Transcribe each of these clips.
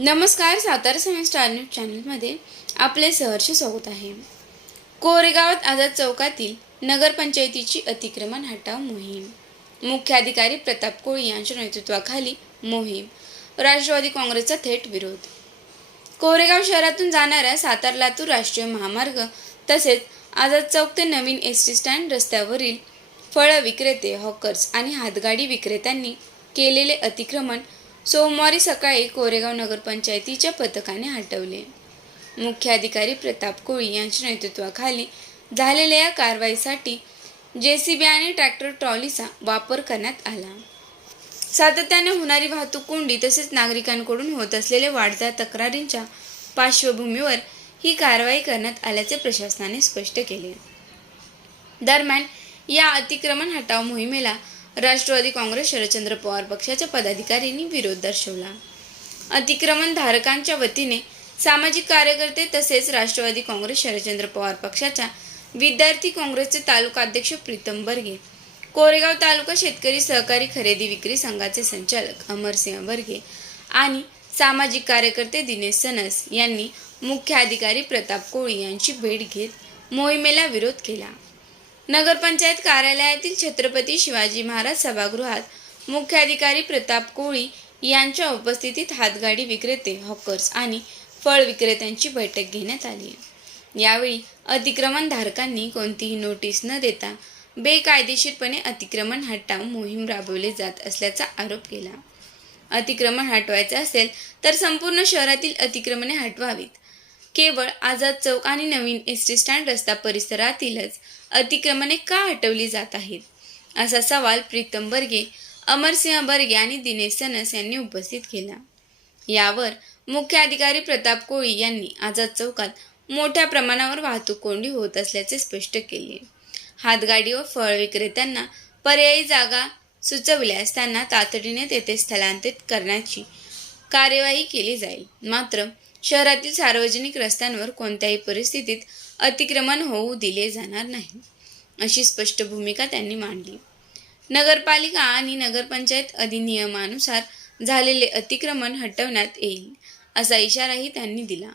नमस्कार, सातारा समय star news चॅनलमध्ये आपले सहर्ष स्वागत आहे. कोरेगावात आझाद चौकातील नगरपंचायतीची अतिक्रमण हटाव मोहीम. मुख्याधिकारी प्रताप कोळी यांच्या नेतृत्वाखाली मोहीम. राष्ट्रवादी काँग्रेसचा थेट विरोध. कोरेगाव शहरातून जाणाऱ्या सातारा-लातूर राष्ट्रीय महामार्ग तसेच आझाद चौक ते नवीन एसटी स्टँड रस्त्यावरील फळ विक्रेते, हॉकर्स आणि हातगाडी विक्रेत्यांनी केलेले अतिक्रमण सोमवारी सकाळी कोरेगाव नगरपंचायतीच्या पथकाने हटवले. मुख्याधिकारी प्रताप कोळी यांच्या नेतृत्वाखाली झालेल्या या कारवाईसाठी JCB आणि ट्रॅक्टर ट्रॉलीचा वापर करण्यात आला. सातत्याने होणारी वाहतूक कोंडी तसेच नागरिकांकडून होत असलेल्या वाढत्या तक्रारींच्या पार्श्वभूमीवर ही कारवाई करण्यात आल्याचे प्रशासनाने स्पष्ट केले. दरम्यान या अतिक्रमण हटाव मोहिमेला राष्ट्रवादी काँग्रेस शरदचंद्र पवार पक्षाच्या पदाधिकाऱ्यांनी विरोध दर्शवला. अतिक्रमण धारकांच्या वतीने सामाजिक कार्यकर्ते तसेच राष्ट्रवादी काँग्रेस शरदचंद्र पवार पक्षाच्या विद्यार्थी काँग्रेसचे तालुका अध्यक्ष प्रीतम बर्गे, कोरेगाव तालुका शेतकरी सहकारी खरेदी विक्री संघाचे संचालक अमरसिंह बर्गे आणि सामाजिक कार्यकर्ते दिनेश सनस यांनी मुख्याधिकारी प्रताप कोळी यांची भेट घेत मोहिमेला विरोध केला. नगरपंचायत कार्यालयातील छत्रपती शिवाजी महाराज सभागृहात मुख्याधिकारी प्रताप कोळी यांच्या उपस्थितीत हातगाडी विक्रेते, हॉकर्स आणि फळ विक्रेत्यांची बैठक घेण्यात आली. यावेळी अतिक्रमण धारकांनी कोणतीही नोटीस न देता बेकायदेशीरपणे अतिक्रमण हटाव मोहीम राबवली जात असल्याचा आरोप केला. अतिक्रमण हटवायचे असेल तर संपूर्ण शहरातील अतिक्रमणे हटवावीत. केवळ आझाद चौक आणि नवीन एसटी स्टँड रस्ता परिसरातीलच अतिक्रमणे का हटवली जात आहेत, असा सवाल प्रीतम बर्गे, अमरसिंह बर्गे आणि दिनेश सनस यांनी उपस्थित केला. यावर मुख्याधिकारी प्रताप कोळी यांनी आझाद चौकात मोठ्या प्रमाणावर वाहतूक कोंडी होत असल्याचे स्पष्ट केले. हातगाडी व फळ विक्रेत्यांना पर्यायी जागा सुचविल्यास त्यांना तातडीने तेथे स्थलांतरित करण्याची कार्यवाही केली जाईल. मात्र शहरातील सार्वजनिक रस्त्यांवर कोणत्याही परिस्थितीत अतिक्रमण होऊ दिले जाणार नाही, अशी स्पष्ट भूमिका त्यांनी मांडली. नगरपालिका आणि नगरपंचायत अधिनियमानुसार झालेले अतिक्रमण हटवण्यात येईल, असा इशाराही त्यांनी दिला.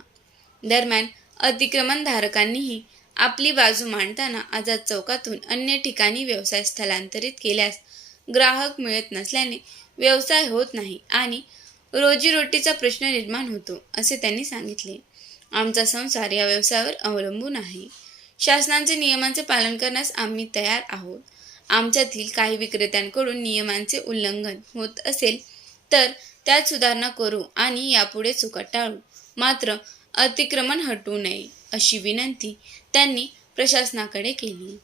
दरम्यान अतिक्रमण धारकांनीही आपली बाजू मांडताना आझाद चौकातून अन्य ठिकाणी व्यवसाय स्थलांतरित केल्यास ग्राहक मिळत नसल्याने व्यवसाय होत नाही आणि रोजीरोटीचा प्रश्न निर्माण होतो, असे त्यांनी सांगितले. आमचा संसार या व्यवसायावर अवलंबून आहे. शासनाचे नियमांचे पालन करण्यास आम्ही तयार आहोत. आमच्यातील काही विक्रेत्यांकडून नियमांचे उल्लंघन होत असेल तर त्यात सुधारणा करू आणि यापुढे चुका टाळू. मात्र अतिक्रमण हटवू नये, अशी विनंती त्यांनी प्रशासनाकडे केली.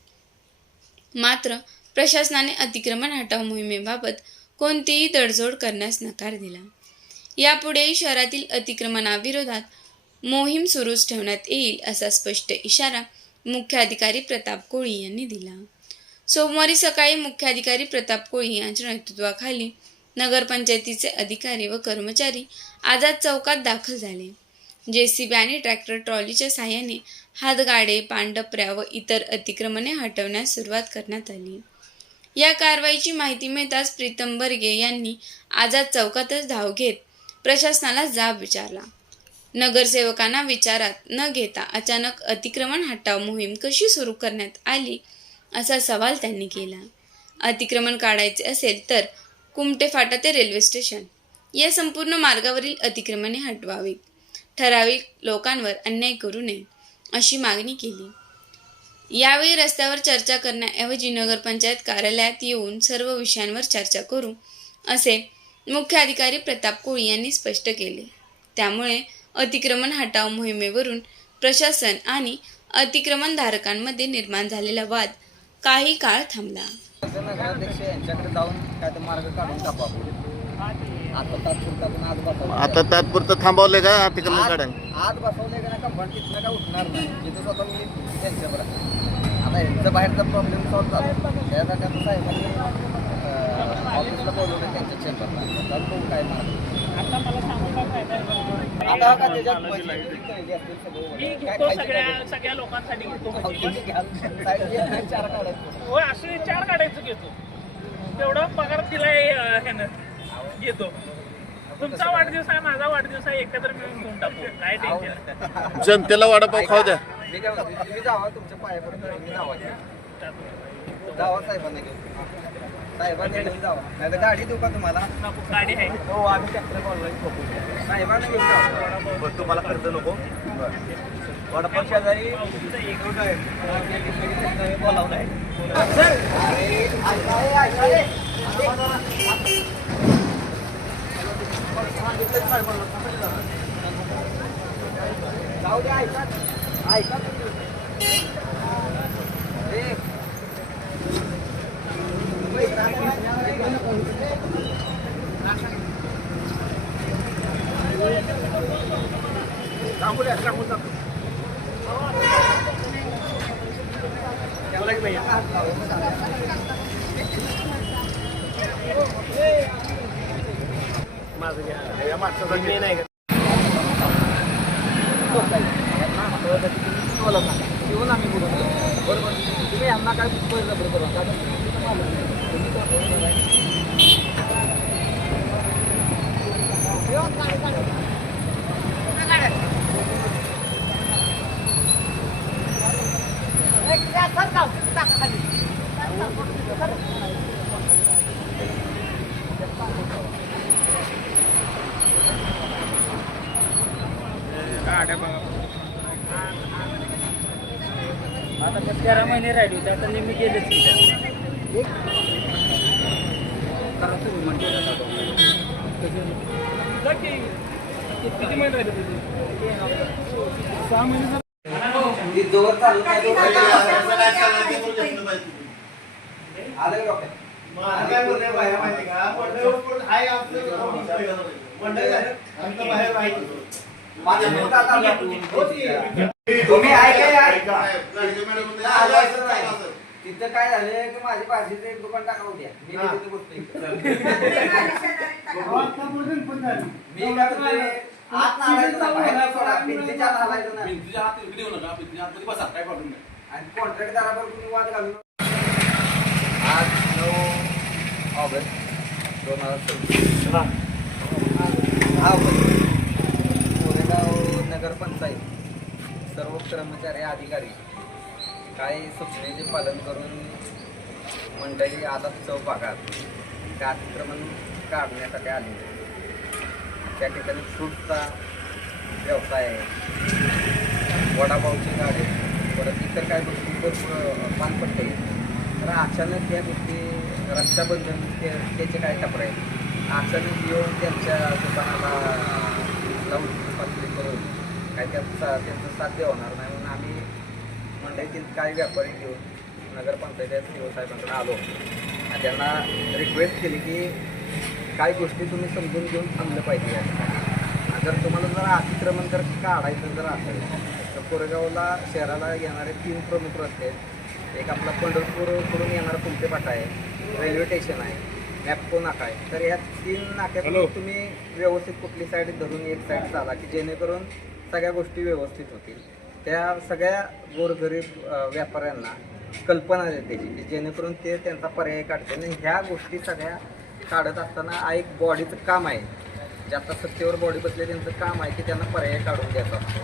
मात्र प्रशासनाने अतिक्रमण हटाव मोहिमेबाबत कोणतीही तडजोड करण्यास नकार दिला. यापुढेही शहरातील अतिक्रमणाविरोधात मोहीम सुरूच ठेवण्यात येईल, असा स्पष्ट इशारा मुख्याधिकारी प्रताप कोळी यांनी दिला. सोमवारी सकाळी मुख्याधिकारी प्रताप कोळी यांच्या नेतृत्वाखाली नगरपंचायतीचे अधिकारी व कर्मचारी आझाद चौकात दाखल झाले. JCB आणि ट्रॅक्टर ट्रॉलीच्या साहाय्याने हातगाडे, पानटपऱ्या व इतर अतिक्रमणे हटवण्यास सुरुवात करण्यात आली. या कारवाईची माहिती मिळताच प्रीतम बर्गे यांनी आझाद चौकातच धाव घेत प्रशासनाला जाब विचारला. नगरसेवकांना विचारात न घेता अचानक अतिक्रमण हटाव मोहीम कशी सुरू करण्यात आली, असा सवाल त्यांनी केला. अतिक्रमण काढायचे असेल तर कुमटे फाटा ते रेल्वे स्टेशन या संपूर्ण मार्गावरील अतिक्रमणे हटवावीत. ठराविक लोकांवर अन्याय करू नये, अशी मागणी केली. यावेळी रस्त्यावर चर्चा करण्याऐवजी नगरपंचायत कार्यालयात येऊन सर्व विषयांवर चर्चा करू, असे मुख्याधिकारी प्रताप कोळी यांनी स्पष्ट केले. त्यामुळे अतिक्रमण हटाव मोहिमेवरून प्रशासन आणि अतिक्रमण धारकांमध्ये निर्माण झालेला वाद काही काळ थांबला. नगराध्यक्ष यांच्याकडे जाऊन काय ते मार्ग काढून टाकू. आता तात्पुरतं थांबवले का अतिक्रमण काढायला? आज बसवले का कंपाऊंड तिथनं का उठणार नाही, तिथे स्वतः मी त्यांच्यावर आता यांचा बाहेरचा प्रॉब्लेम सॉल्व झाला. त्यासाठी आता साहेबांनी ऑफिसला बोलवलं त्यांच्या चेंबरला. तर तो काय मार्ग आता मला सांगू आता का त्याच्यात सगळ्या लोकांसाठी घेतो. चार काढायचं हो, असे 4 काढायचं घेतो. तेवढा पगार दिलाय ह्यानं घेतो. तुमचा वाढदिवस आहे, माझा वाढदिवस आहे, एकत्र मिळून घेऊन टाकू, काय टेन्शन. जनतेला वडापाव खाऊ द्या. मी काय म्हणतो, तुम्ही जावा तुमच्या पाया पडतो, तुम्ही जावा जावा साहेबांना घेऊन साहेबांना घेऊन जावा नाही तर गाडी देऊ का तुम्हाला? नको, गाडी आहे. हो आम्ही ट्रॅक्टर बोलवायला साहेबांना घेऊन जावा. बरं तुम्हाला खर्च नको. वडापाव शेजारी एक रोड आहे बोलावलं आहे. जाऊ द्या ऐका ऐका माझं घ्या, या मागचा नाही का? येऊन आम्ही बोलतो बरोबर. तुम्ही यांना काय बरोबर आता 13 महिने राहिले होते, आता नेहमी गेलेच की किती महिने राहिले तुझे? 6 महिने. जोर चालू नाही आलं डॉक्टर काय बोलले बाया माहिती का आहे तुम्ही ऐका तिथं काय झालं की माझी भाजीचं एक दुकान टाकावं द्या. मी तिथे बसतोय. मी काय म्हणतोय, आत नालायचं नाही, बाहेर नाही सोडा. भिंतीच्या आत नालायचं नाही. आणि कॉन्ट्रॅक्टदाराबरोबर तुम्ही वाद घालून. आज 9 ऑगस्ट 2024 हा कोरेगाव नगरपंचायत सर्व कर्मचारी अधिकारी काही सूचनेचे पालन करून मंडळी आता चौभागात ते अतिक्रमण काढण्यासाठी आले. त्या ठिकाणी फ्रूटचा व्यवसाय आहे, वडापावची गाडी, परत इतर काही गोष्टी पानपट्टे आहेत. तर अचानक या गोष्टी रक्षाबंधन त्याचे काय टपर आहेत. अचानक येऊन त्यांच्या दुकानाला लावून पातळी करून काय त्यांचं साध्य होणार नाही म्हणून आम्ही मंडळीतील काही व्यापारी घेऊन नगरपंचायत साहेबांकडे आलो आणि त्यांना रिक्वेस्ट केली की काही गोष्टी तुम्ही समजून घेऊन थांबलं पाहिजे या ठिकाणी. जर तुम्हाला जर अतिक्रमण जर काढायचं जर असेल तर कोरेगावला शहराला येणारे 3 प्रमुख रस्ते आहेत. एक आपला पंढरपूरकडून येणारा कुमटेपाटा आहे, रेल्वे स्टेशन आहे, मॅपको नाका आहे. तर या 3 नाक्यातून तुम्ही व्यवस्थित कुठली साईड धरून एक साईड चाला की जेणेकरून सगळ्या गोष्टी व्यवस्थित होतील. त्या सगळ्या गोरगरीब व्यापाऱ्यांना कल्पना देते की जेणेकरून ते त्यांचा पर्याय काढते. आणि ह्या गोष्टी सगळ्या काढत असताना एक बॉडीचं काम आहे, जे आता सत्तेवर बॉडी बसले त्यांचं काम आहे की त्यांना पर्याय काढून द्यायचा असतो.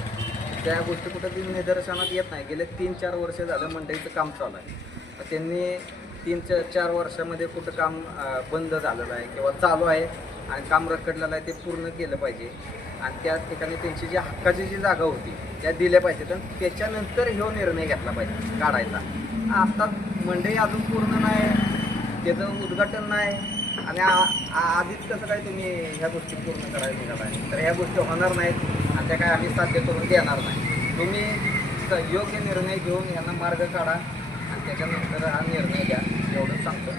त्या गोष्टी कुठं निदर्शनात येत नाही. गेले 3-4 वर्ष झालं मंडईचं काम चालू आहे. त्यांनी 3-4 वर्षामध्ये कुठं काम बंद झालेलं आहे किंवा चालू आहे आणि काम रखडलेलं आहे ते पूर्ण केलं पाहिजे. आणि त्या ठिकाणी त्यांची जी हक्काची जी जागा होती त्या दिल्या पाहिजेत आणि त्याच्यानंतर ह्यो निर्णय घेतला पाहिजे काढायचा. आता मंडई अजून पूर्ण नाही, त्याचं उद्घाटन नाही आणि आधीच कसं काय तुम्ही ह्या गोष्टी पूर्ण करायला निघाला. तर ह्या गोष्टी होणार नाहीत आणि त्या काय आम्ही साध्य करून देणार नाही. तुम्ही योग्य निर्णय घेऊन यांना मार्ग काढा आणि त्याच्यानंतर हा निर्णय घ्या एवढं सांगतो.